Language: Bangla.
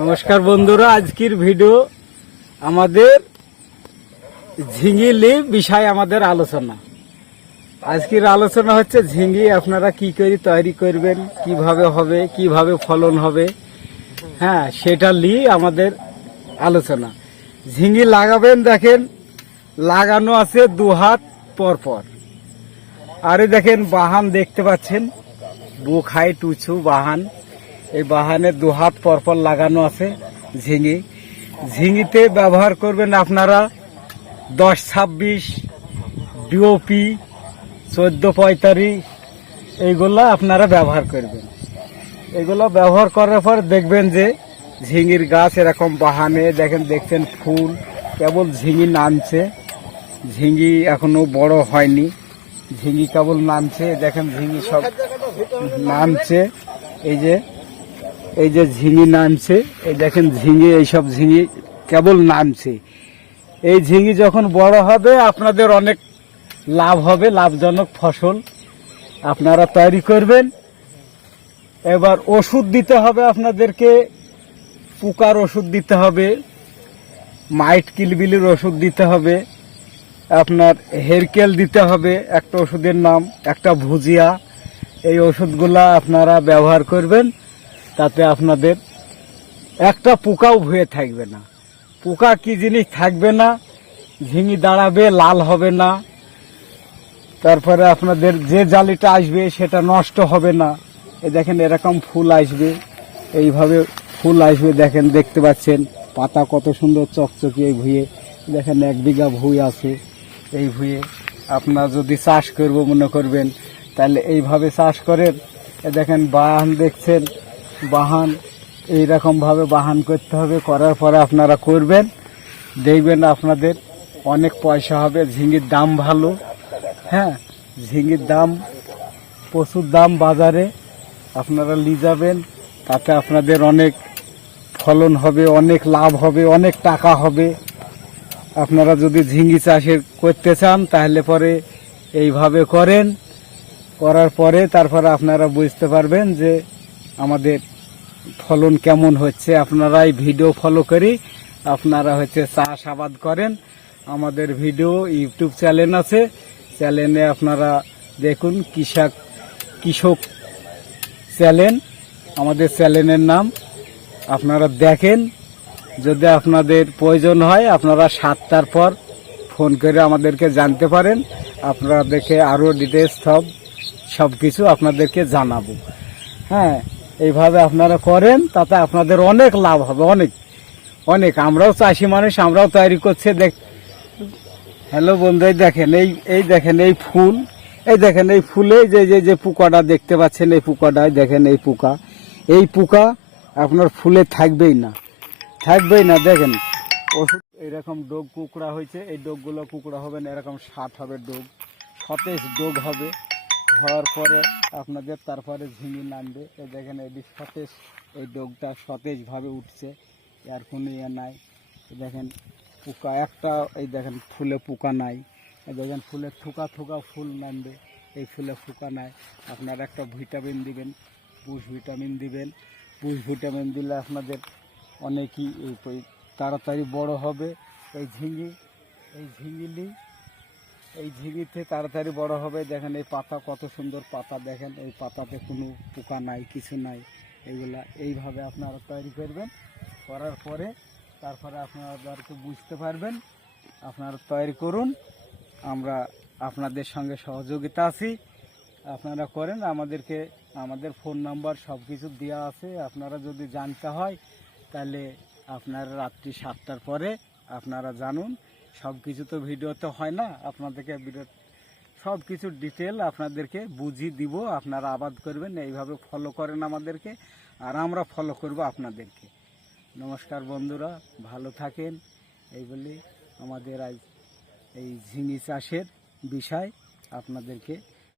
নমস্কার বন্ধুরা, আজকের ভিডিও আমাদের ঝিঙিলি বিষয় আমাদের আলোচনা। আজকের আলোচনা হচ্ছে ঝিঙি আপনারা কি করে তৈরি করবেন, কিভাবে হবে, কিভাবে ফলন হবে, হ্যাঁ সেটা নিয়ে আমাদের আলোচনা। ঝিঙি লাগাবেন, দেখেন লাগানো আছে 2 হাত পর পর। আরে দেখেন বাহান দেখতে পাচ্ছেন, বুক হাইট উঁচু বাহান। এই বাহানের 2 হাত পর পর লাগানো আছে ঝিঙি। ঝিঙিতে ব্যবহার করবেন আপনারা 10-26, ডিওপি 14-45, এইগুলো আপনারা ব্যবহার করবেন। এগুলো ব্যবহার করার পর দেখবেন যে ঝিঙির গাছ এরকম বাহানে দেখছেন ফুল, কেবল ঝিঙি নামছে। ঝিঙি এখনো বড় হয়নি, ঝিঙি কেবল নামছে। দেখেন ঝিঙি সব নামছে, এই যে ঝিঙি নামছে, এই দেখেন ঝিঙি, এইসব ঝিঙি কেবল নামছে। এই ঝিঙি যখন বড় হবে আপনাদের অনেক লাভ হবে, লাভজনক ফসল আপনারা তৈরি করবেন। এবার ওষুধ দিতে হবে আপনাদেরকে, পোকার ওষুধ দিতে হবে, মাইট কিলবিলির ওষুধ দিতে হবে, আপনার হেরকেল দিতে হবে একটা ওষুধের নাম, একটা ভুজিয়া। এই ওষুধগুলা আপনারা ব্যবহার করবেন, তাতে আপনাদের একটা পোকাও ভুয়ে থাকবে না। পোকা কি জিনিস থাকবে না, ঝিঙি দাঁড়াবে, লাল হবে না, তারপরে আপনাদের যে জালিটা আসবে সেটা নষ্ট হবে না। এই দেখেন এরকম ফুল আসবে, এইভাবে ফুল আসবে। দেখেন দেখতে পাচ্ছেন পাতা কত সুন্দর চকচকি। এই ভুঁয়ে দেখেন 1 বিঘা ভুঁই আছে। এই ভুঁয়ে আপনার যদি চাষ করব মনে করবেন, তাহলে এইভাবে চাষ করেন। দেখেন বাহান দেখছেন, বাহান এইরকমভাবে বাহান করতে হবে। করার পরে আপনারা করবেন, দেখবেন আপনাদের অনেক পয়সা হবে। ঝিঙির দাম ভালো, হ্যাঁ ঝিঙির দাম প্রচুর দাম বাজারে। আপনারা নিয়ে যাবেন, তাতে আপনাদের অনেক ফলন হবে, অনেক লাভ হবে, অনেক টাকা হবে। আপনারা যদি ঝিঙি চাষের করতে চান তাহলে পরে এইভাবে করেন। করার পরে তারপরে আপনারা বুঝতে পারবেন যে আমাদের ফলন কেমন হচ্ছে। আপনারা এই ভিডিও ফলো করি আপনারা চাষাবাদ করেন। আমাদের ভিডিও ইউটিউব চ্যানেল আছে, চ্যানেলে আপনারা দেখুন, কৃষক চ্যানেল আমাদের চ্যানেলের নাম। আপনারা দেখেন, যদি আপনাদের প্রয়োজন হয় আপনারা 7টার পর ফোন করে আমাদেরকে জানতে পারেন। আপনারা দেখে আরও ডিটেলস সব কিছু আপনাদেরকে জানাবো। হ্যাঁ এইভাবে আপনারা করেন, তাতে আপনাদের অনেক লাভ হবে, অনেক অনেক। আমরাও চাষি মানুষ, আমরাও তৈরি করছে। হ্যালো বন্ধু, দেখেন এই দেখেন এই ফুল, এই দেখেন এই ফুলে যে পোকাটা দেখতে পাচ্ছেন, এই পোকাটাই দেখেন, এই পোকা আপনার ফুলে থাকবেই না। দেখেন ওষুধ এরকম ডোগ কুকড়া হয়েছে, এই ডোগগুলো কুকড়া হবে না, এরকম 60 হবে ডোগ, সতেজ ডোগ হবে। হওয়ার পরে আপনাদের তারপরে ঝিঙি নামবে। এই দেখেন এই সতেজ, এই ডোগটা সতেজভাবে উঠছে, আর কোনো নাই। দেখেন পোকা একটা, এই দেখেন ফুলে পোকা নাই। এই দেখেন ফুলে থোকা ফুল নামবে, এই ফুলে পোকা নাই। আপনারা একটা ভিটামিন দিবেন, পুষ ভিটামিন দিবেন। পুষ ভিটামিন দিলে আপনাদের অনেকই তাড়াতাড়ি বড় হবে। এই ঝিঙিতে তাড়াতাড়ি বড় হবে। দেখেন এই পাতা কত সুন্দর পাতা, দেখেন এই পাতাতে কোনো পোকা নাই, কিছু নাই। এইভাবে আপনারা তৈরি করবেন। করার পরে তারপরে আপনাদেরকে বুঝতে পারবেন। আপনারা তৈরি করুন, আমরা আপনাদের সঙ্গে সহযোগিতা আছি। আপনারা করেন, আমাদের ফোন নাম্বার সব কিছু দেওয়া আছে। আপনারা যদি জানতে হয় তাহলে আপনারা রাত্রি 7টার পরে আপনারা জানুন। সব কিছু তো ভিডিওতে হয় না, আপনাদেরকে ভিডিও সব কিছু ডিটেল আপনাদেরকে বুঝিয়ে দিব। আপনারা আবাদ করবেন, এইভাবে ফলো করেন আমাদেরকে, আর আমরা ফলো করব আপনাদেরকে। নমস্কার বন্ধুরা, ভালো থাকেন। এই বলে আমাদের আজ এই ঝিঙি চাষের বিষয় আপনাদেরকে